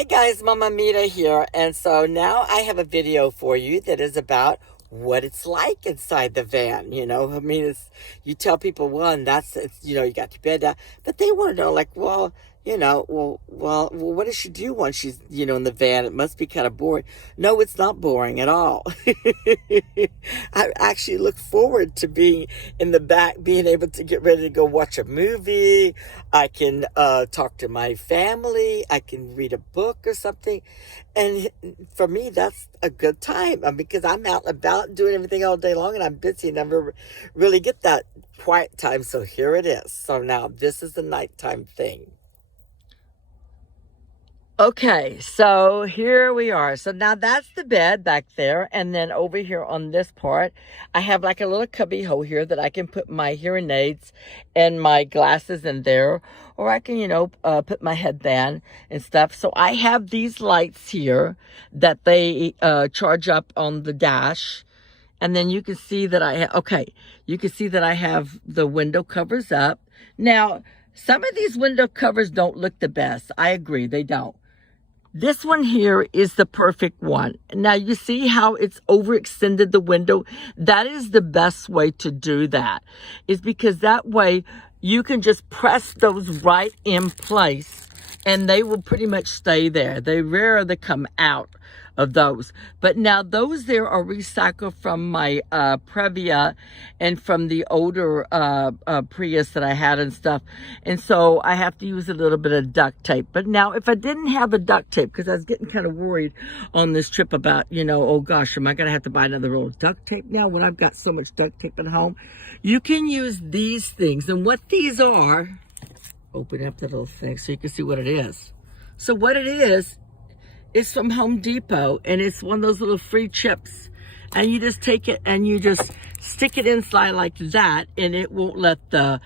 Hi guys, Mama Mita here, and so now I have a video for you that is about what it's like inside the van. You tell people, well, and you got your bed down, but they want to know, like, well, what does she do when she's, in the van? It must be kind of boring. No, it's not boring at all. I actually look forward to being in the back, being able to get ready to go watch a movie. I can talk to my family. I can read a book or something. And for me, that's a good time because I'm out and about doing everything all day long and I'm busy and never really get that quiet time. So here it is. So now this is the nighttime thing. Okay, so here we are. So now that's the bed back there. And then over here on this part, I have like a little cubby hole here that I can put my hearing aids and my glasses in there. Or I can, put my headband and stuff. So I have these lights here that they charge up on the dash. And then you can see that you can see that I have the window covers up. Now, some of these window covers don't look the best. I agree, they don't. This one here is the perfect one. Now, you see how it's overextended the window? That is the best way to do that, is because that way you can just press those right in place and they will pretty much stay there. They rarely come out of those. But now those there are recycled from my Previa and from the older Prius that I had and stuff. And so I have to use a little bit of duct tape. But now if I didn't have a duct tape, because I was getting kind of worried on this trip about, oh gosh, am I going to have to buy another roll of duct tape now when I've got so much duct tape at home? You can use these things. And what these are, open up the little thing so you can see what it is. So what it is, it's from Home Depot, and it's one of those little free chips. And you just take it and you just stick it inside like that, and it won't let the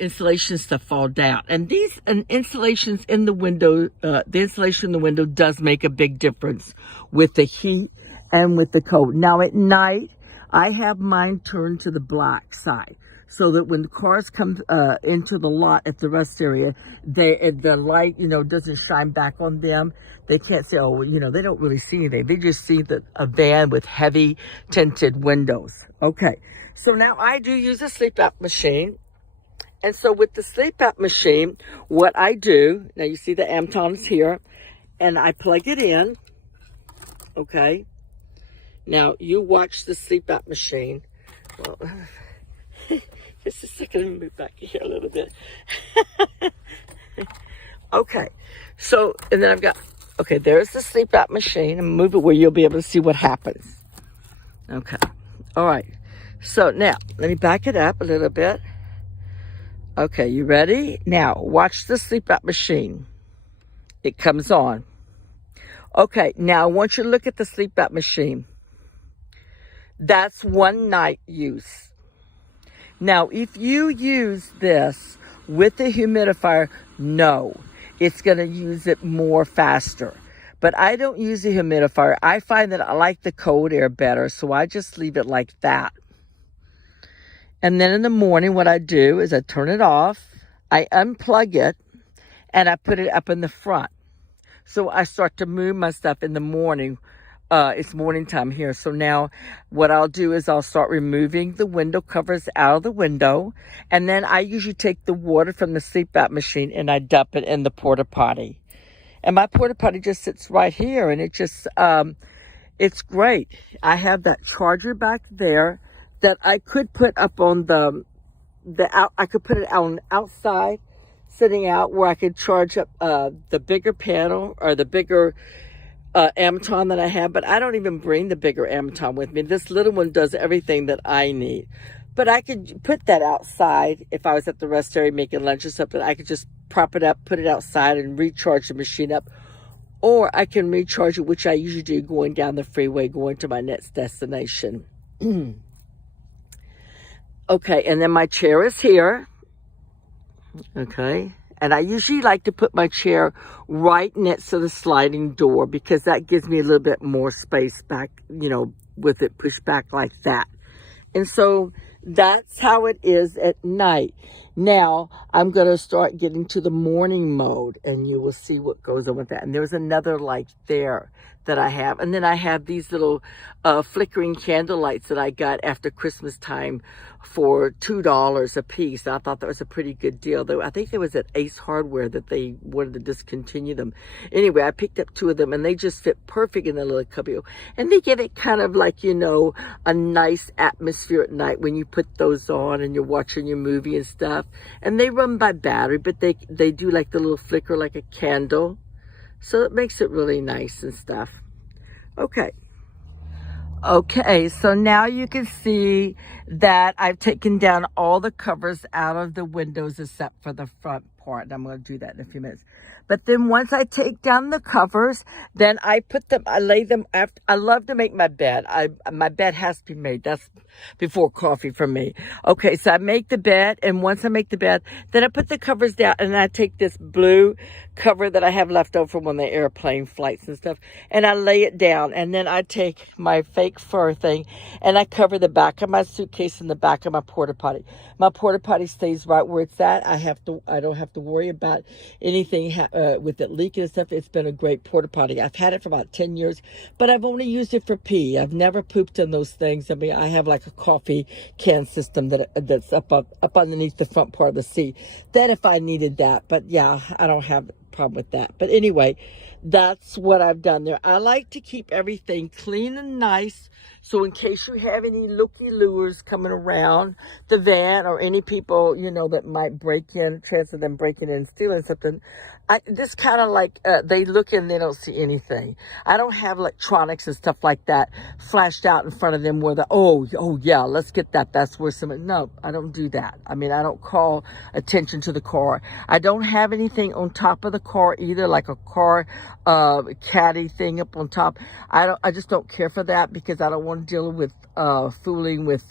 insulation stuff fall down. And these insulations in the window, the insulation in the window does make a big difference with the heat and with the cold. Now at night, I have mine turned to the black side, so that when the cars come into the lot at the rest area, the light, doesn't shine back on them. They can't say, they don't really see anything. They just see a van with heavy tinted windows. Okay, so now I do use a CPAP machine. And so with the CPAP machine, what I do, now you see the Amtons here, and I plug it in, okay? Now, you watch the CPAP machine. Well, just a second, let me move back here a little bit. Okay, so, and then there's the CPAP machine. And move it where you'll be able to see what happens. Okay, all right. So now, let me back it up a little bit. Okay, you ready? Now, watch the CPAP machine. It comes on. Okay, now I want you to look at the CPAP machine. That's one night use. Now, if you use this with a humidifier, no, it's going to use it more faster. But I don't use a humidifier. I find that I like the cold air better, so I just leave it like that. And then in the morning, what I do is I turn it off, I unplug it, and I put it up in the front. So I start to move my stuff in the morning. It's morning time here. So now what I'll do is I'll start removing the window covers out of the window. And then I usually take the water from the CPAP machine and I dump it in the porta potty. And my porta potty just sits right here, and it just, it's great. I have that charger back there that I could put up on I could put it on outside, sitting out where I could charge up the bigger panel or the bigger Amton that I have, but I don't even bring the bigger Amton with me. This little one does everything that I need. But I could put that outside if I was at the rest area making lunch or something. I could just prop it up, put it outside, and recharge the machine up. Or I can recharge it, which I usually do going down the freeway, going to my next destination. Okay, and then my chair is here. Okay. And I usually like to put my chair right next to the sliding door because that gives me a little bit more space back, with it pushed back like that. And so That's how it is at night. Now, I'm going to start getting to the morning mode, and you will see what goes on with that. And there's another light there that I have. And then I have these little flickering candle lights that I got after Christmas time for $2 a piece. I thought that was a pretty good deal, though. I think it was at Ace Hardware that they wanted to discontinue them. Anyway, I picked up 2 of them, and they just fit perfect in the little cubby. And they give it kind of like, you know, a nice atmosphere at night when you put those on and you're watching your movie and stuff. And they run by battery, but they do like the little flicker like a candle. So it makes it really nice and stuff. Okay, so now you can see that I've taken down all the covers out of the windows except for the front part. And I'm going to do that in a few minutes. But then once I take down the covers, then I lay them after. I love to make my bed. My bed has to be made. That's before coffee for me. Okay, so I make the bed, and once I make the bed, then I put the covers down, and I take this blue cover that I have left over from one of the airplane flights and stuff, and I lay it down, and then I take my fake fur thing, and I cover the back of my suitcase and the back of my porta potty. My porta potty stays right where it's at. I don't have to worry about anything with it leaking and stuff. It's been a great porta potty. I've had it for about 10 years, but I've only used it for pee. I've never pooped in those things. I mean, I have like a coffee can system that's up underneath the front part of the seat. That if I needed that, but yeah, I don't have a problem with that. But anyway, that's what I've done there. I like to keep everything clean and nice. So in case you have any looky-loos coming around the van or any people, you know, that might break in, chance of them breaking in and stealing something, this kind of like, they look and they don't see anything. I don't have electronics and stuff like that flashed out in front of them where oh yeah, let's get that. That's where no, I don't do that. I mean, I don't call attention to the car. I don't have anything on top of the car either, like a car caddy thing up on top. I just don't care for that because I don't want to deal with fooling with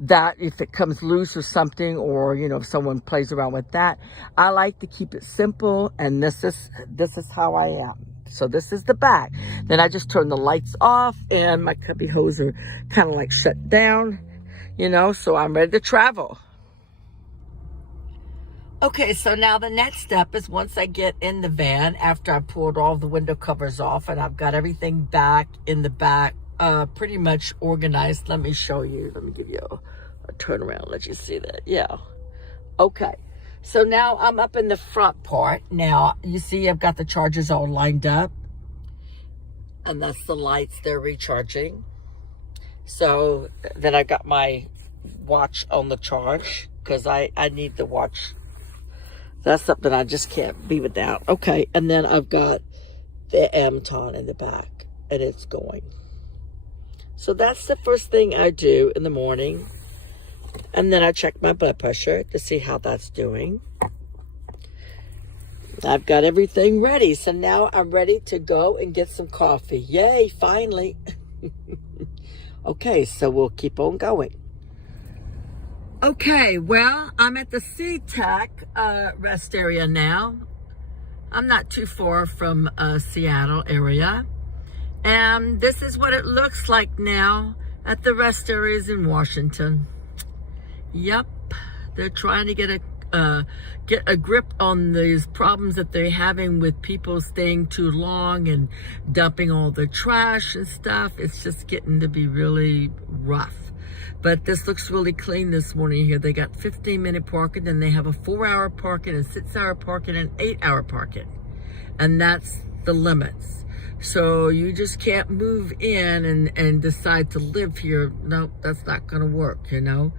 that if it comes loose or something, or you know, if someone plays around with that. I like to keep it simple, and this is how I am. So this is the back. Then I just turn the lights off, and my cubby holes are kind of like shut down, you know, so I'm ready to travel. Okay, so now the next step is once I get in the van, after I pulled all the window covers off and I've got everything back in the back, pretty much organized. Let me show you. Let me give you a turnaround, let you see that. Yeah. Okay. So now I'm up in the front part. Now, you see I've got the chargers all lined up. And that's the lights they're recharging. So then I got my watch on the charge because I need the watch. That's something I just can't be without. Okay, and then I've got the Amton in the back, and it's going. So that's the first thing I do in the morning. And then I check my blood pressure to see how that's doing. I've got everything ready. So now I'm ready to go and get some coffee. Yay, finally. Okay, so we'll keep on going. Okay, well, I'm at the SeaTac rest area now. I'm not too far from Seattle area. And this is what it looks like now at the rest areas in Washington. Yep, they're trying to get a grip on these problems that they're having with people staying too long and dumping all the trash and stuff. It's just getting to be really rough. But this looks really clean this morning here. They got 15-minute parking, and they have a 4-hour parking, and 6-hour parking, and 8-hour parking. And that's the limits. So you just can't move in and decide to live here. No, that's not going to work, you know.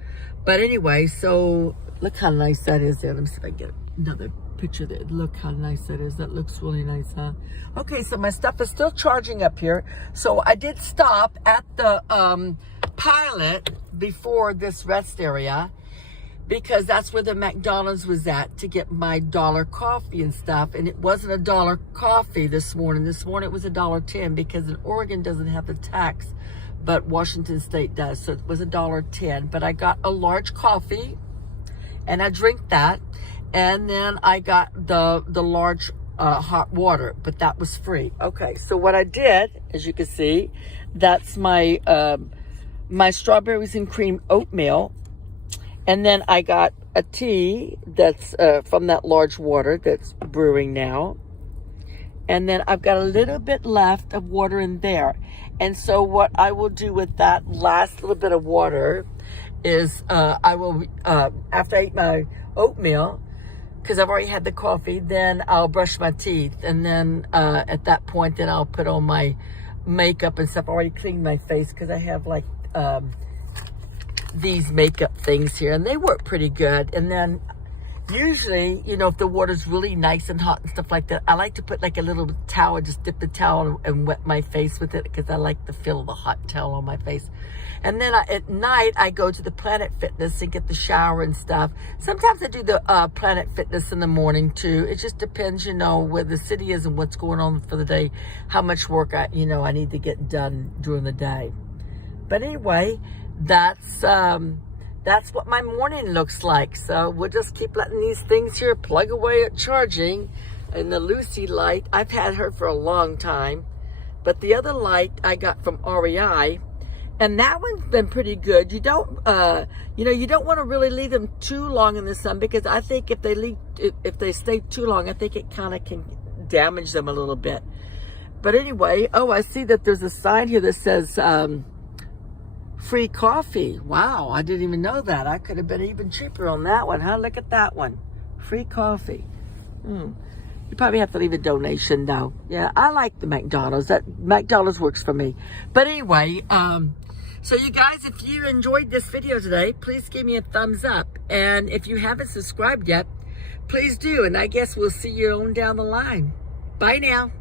But anyway, so look how nice that is there. Let me see if I can get another picture there. Look how nice that is. That looks really nice, huh? Okay, so my stuff is still charging up here. So I did stop at the Pilot before this rest area because that's where the McDonald's was at to get my $1 coffee and stuff. And it wasn't a $1 coffee this morning. This morning it was $1.10 because in Oregon doesn't have the tax, but Washington State does. So it was $1.10. But I got a large coffee and I drink that. And then I got the large hot water, but that was free. Okay, so what I did, as you can see, that's my my strawberries and cream oatmeal. And then I got a tea that's from that large water that's brewing now. And then I've got a little bit left of water in there. And so what I will do with that last little bit of water is I will, after I eat my oatmeal, because I've already had the coffee, then I'll brush my teeth. And then at that point, then I'll put on my makeup and stuff. I already cleaned my face because I have like these makeup things here, and they work pretty good. And then usually, you know, if the water's really nice and hot and stuff like that, I like to put like a little towel, just dip the towel and wet my face with it because I like the feel of the hot towel on my face. And then at night, I go to the Planet Fitness and get the shower and stuff. Sometimes I do the Planet Fitness in the morning too. It just depends, you know, where the city is and what's going on for the day, how much work I need to get done during the day. But anyway, that's what my morning looks like. So we'll just keep letting these things here plug away at charging. And the Lucy light, I've had her for a long time. But the other light I got from REI, and that one's been pretty good. You don't, you don't want to really leave them too long in the sun, because I think if they stay too long, I think it kind of can damage them a little bit. But anyway, oh, I see that there's a sign here that says free coffee. Wow, I didn't even know that. I could have been even cheaper on that one, huh? Look at that one. Free coffee. You probably have to leave a donation though. Yeah, I like the McDonald's. That McDonald's works for me. But anyway, so you guys, if you enjoyed this video today, please give me a thumbs up. And if you haven't subscribed yet, please do. And I guess we'll see you on down the line. Bye now.